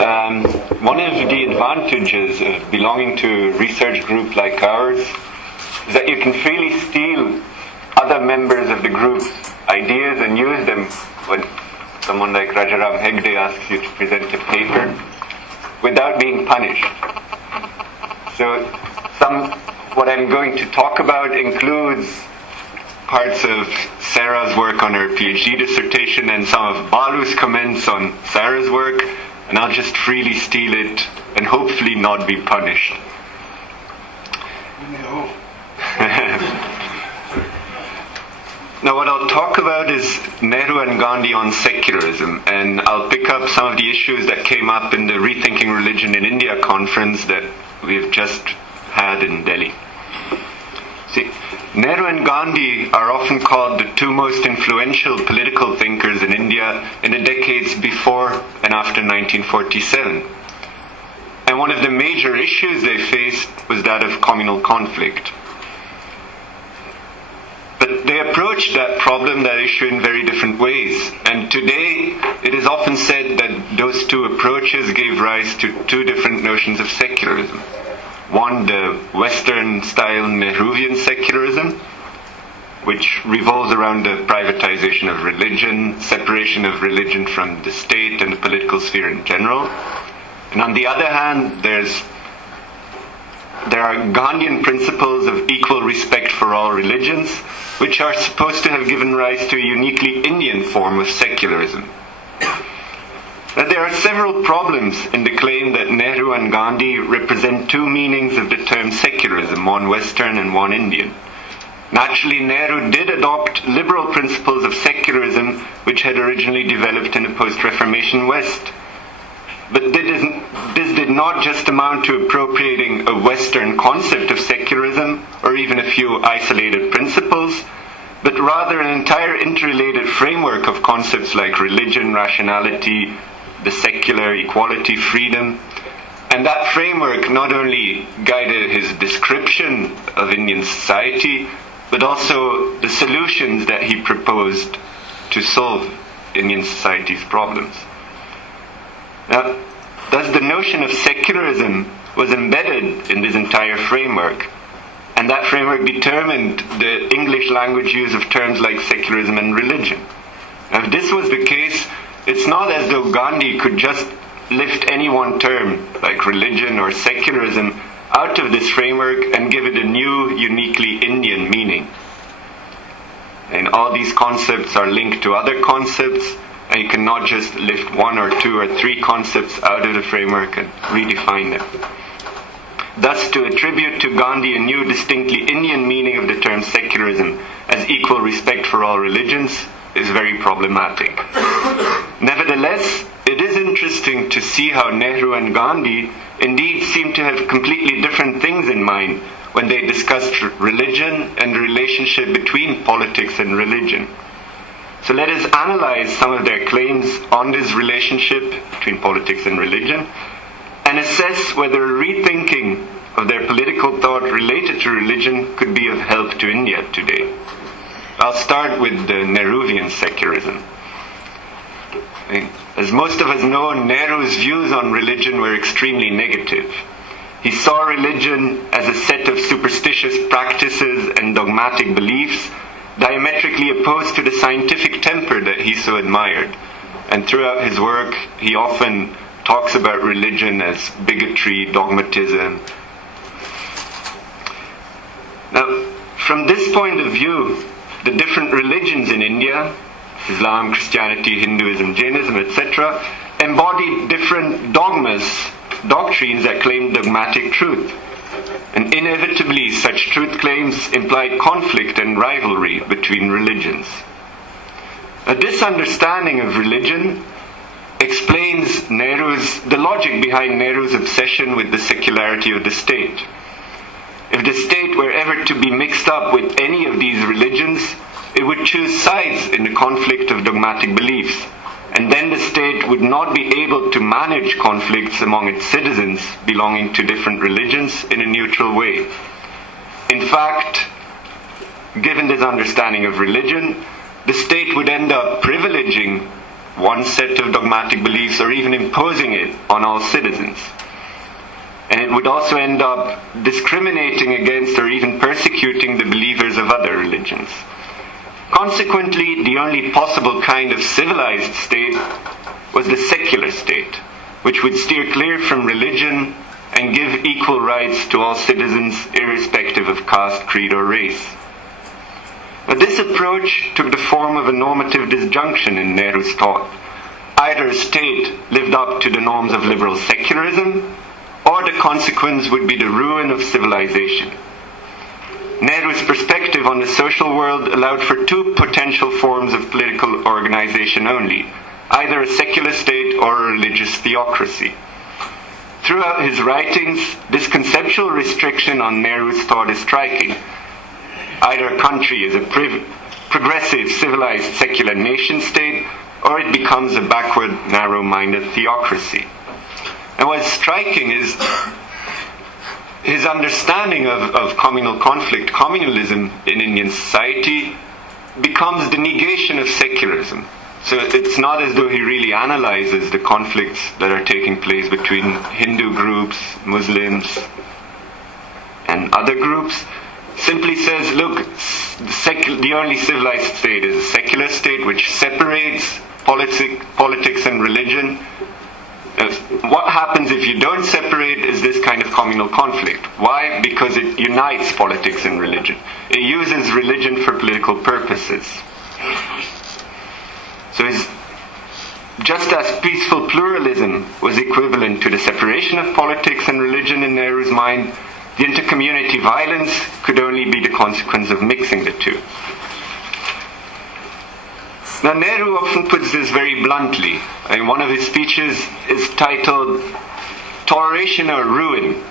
One of the advantages of belonging to a research group like ours is that you can freely steal other members of the group's ideas and use them when someone like Rajaram Hegde asks you to present a paper without being punished. So what I'm going to talk about includes parts of Sarah's work on her PhD dissertation and some of Balu's comments on Sarah's work, and I'll just freely steal it and hopefully not be punished. No. Now what I'll talk about is Nehru and Gandhi on secularism, and I'll pick up some of the issues that came up in the Rethinking Religion in India conference that we've just had in Delhi. See, Nehru and Gandhi are often called the two most influential political thinkers in India in the decades before and after 1947. And one of the major issues they faced was that of communal conflict. But they approached that problem, that issue, in very different ways. And today, it is often said that those two approaches gave rise to two different notions of secularism. One, the Western-style Nehruvian secularism, which revolves around the privatization of religion, separation of religion from the state and the political sphere in general. And on the other hand, there are Gandhian principles of equal respect for all religions, which are supposed to have given rise to a uniquely Indian form of secularism. Now, there are several problems in the claim that Nehru and Gandhi represent two meanings of the term secularism, one Western and one Indian. Naturally, Nehru did adopt liberal principles of secularism, which had originally developed in the post-Reformation West. But this did not just amount to appropriating a Western concept of secularism, or even a few isolated principles, but rather an entire interrelated framework of concepts like religion, rationality, the secular, equality, freedom. And that framework not only guided his description of Indian society, but also the solutions that he proposed to solve Indian society's problems. Now, thus the notion of secularism was embedded in this entire framework, and that framework determined the English language use of terms like secularism and religion. Now, if this was the case, it's not as though Gandhi could just lift any one term, like religion or secularism, out of this framework and give it a new, uniquely Indian meaning. And all these concepts are linked to other concepts, and you cannot just lift one or two or three concepts out of the framework and redefine them. Thus, to attribute to Gandhi a new, distinctly Indian meaning of the term secularism as equal respect for all religions is very problematic. Nevertheless, it is interesting to see how Nehru and Gandhi indeed seem to have completely different things in mind when they discussed religion and the relationship between politics and religion. So let us analyze some of their claims on this relationship between politics and religion and assess whether a rethinking of their political thought related to religion could be of help to India today. I'll start with the Nehruvian secularism. As most of us know, Nehru's views on religion were extremely negative. He saw religion as a set of superstitious practices and dogmatic beliefs diametrically opposed to the scientific temper that he so admired. And throughout his work, he often talks about religion as bigotry, dogmatism. Now, from this point of view, the different religions in India, Islam, Christianity, Hinduism, Jainism, etc., embodied different dogmas, doctrines that claimed dogmatic truth. And inevitably, such truth claims implied conflict and rivalry between religions. This understanding of religion explains the logic behind Nehru's obsession with the secularity of the state. If the state were ever to be mixed up with any of these religions, it would choose sides in the conflict of dogmatic beliefs, and then the state would not be able to manage conflicts among its citizens belonging to different religions in a neutral way. In fact, given this understanding of religion, the state would end up privileging one set of dogmatic beliefs or even imposing it on all citizens. And it would also end up discriminating against or even persecuting the believers of other religions. Consequently, the only possible kind of civilized state was the secular state, which would steer clear from religion and give equal rights to all citizens irrespective of caste, creed or race. But this approach took the form of a normative disjunction in Nehru's thought. Either a state lived up to the norms of liberal secularism, or the consequence would be the ruin of civilization. Nehru's perspective on the social world allowed for two potential forms of political organization only, either a secular state or a religious theocracy. Throughout his writings, this conceptual restriction on Nehru's thought is striking. Either a country is a progressive, civilized, secular nation-state, or it becomes a backward, narrow-minded theocracy. And what's striking is his understanding of communal conflict, communalism in Indian society, becomes the negation of secularism. So it's not as though he really analyzes the conflicts that are taking place between Hindu groups, Muslims, and other groups. Simply says, look, the only civilized state is a secular state which separates politics and religion. What happens if you don't separate is this kind of communal conflict. Why? Because it unites politics and religion. It uses religion for political purposes. So just as peaceful pluralism was equivalent to the separation of politics and religion in Nehru's mind, the inter-community violence could only be the consequence of mixing the two. Now, Nehru often puts this very bluntly. One of his speeches is titled "Toleration or Ruin."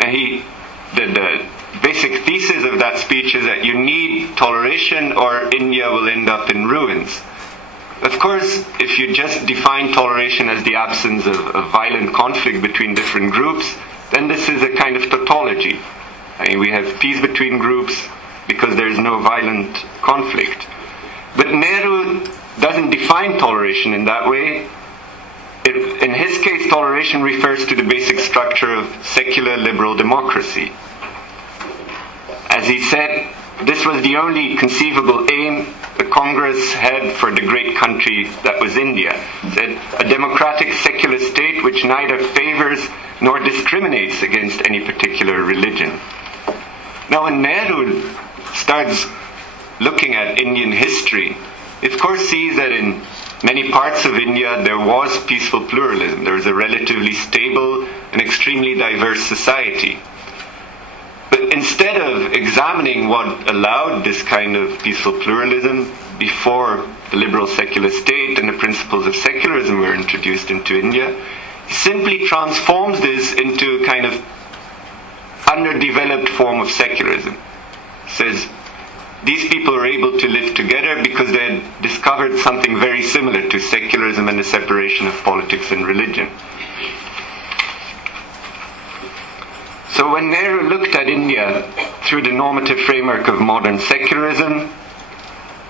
And the basic thesis of that speech is that you need toleration or India will end up in ruins. Of course, if you just define toleration as the absence of violent conflict between different groups, then this is a kind of tautology. We have peace between groups because there is no violent conflict. But Nehru doesn't define toleration in that way. In his case, toleration refers to the basic structure of secular liberal democracy. As he said, this was the only conceivable aim the Congress had for the great country that was India. It said, a democratic secular state which neither favors nor discriminates against any particular religion. Now, when Nehru starts looking at Indian history, he of course sees that in many parts of India there was peaceful pluralism. There was a relatively stable and extremely diverse society. But instead of examining what allowed this kind of peaceful pluralism before the liberal secular state and the principles of secularism were introduced into India, he simply transforms this into a kind of underdeveloped form of secularism. He says, these people are able to live together because they had discovered something very similar to secularism and the separation of politics and religion. So when Nehru looked at India through the normative framework of modern secularism,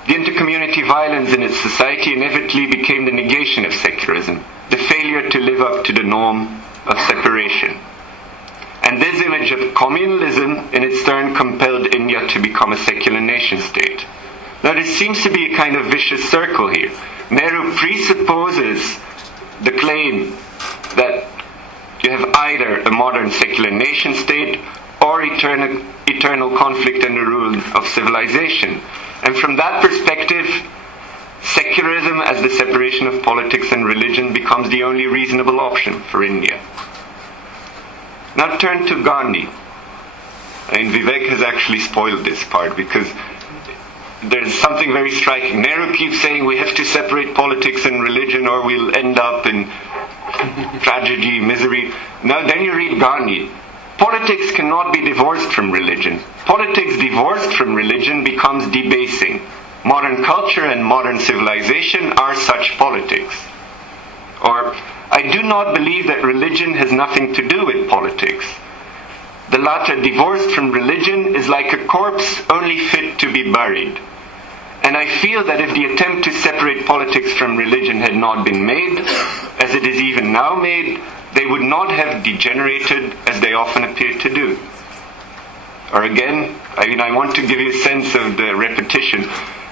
the inter-community violence in its society inevitably became the negation of secularism, the failure to live up to the norm of separation. And this image of communalism, in its turn, compelled India to become a secular nation-state. Now, there seems to be a kind of vicious circle here. Nehru presupposes the claim that you have either a modern secular nation-state or eternal conflict and the rule of civilization. And from that perspective, secularism as the separation of politics and religion becomes the only reasonable option for India. Now turn to Gandhi. Vivek has actually spoiled this part because there's something very striking. Nehru keeps saying we have to separate politics and religion or we'll end up in tragedy, misery. Now then you read Gandhi. Politics cannot be divorced from religion. Politics divorced from religion becomes debasing. Modern culture and modern civilization are such politics. Or, I do not believe that religion has nothing to do with politics. The latter, divorced from religion, is like a corpse only fit to be buried. And I feel that if the attempt to separate politics from religion had not been made, as it is even now made, they would not have degenerated as they often appear to do. Or again, I want to give you a sense of the repetition.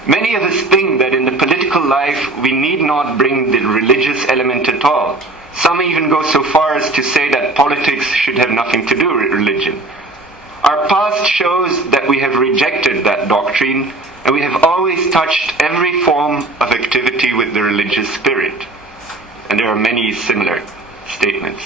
Many of us think that in the political life we need not bring the religious element at all. Some even go so far as to say that politics should have nothing to do with religion. Our past shows that we have rejected that doctrine, and we have always touched every form of activity with the religious spirit. And there are many similar statements.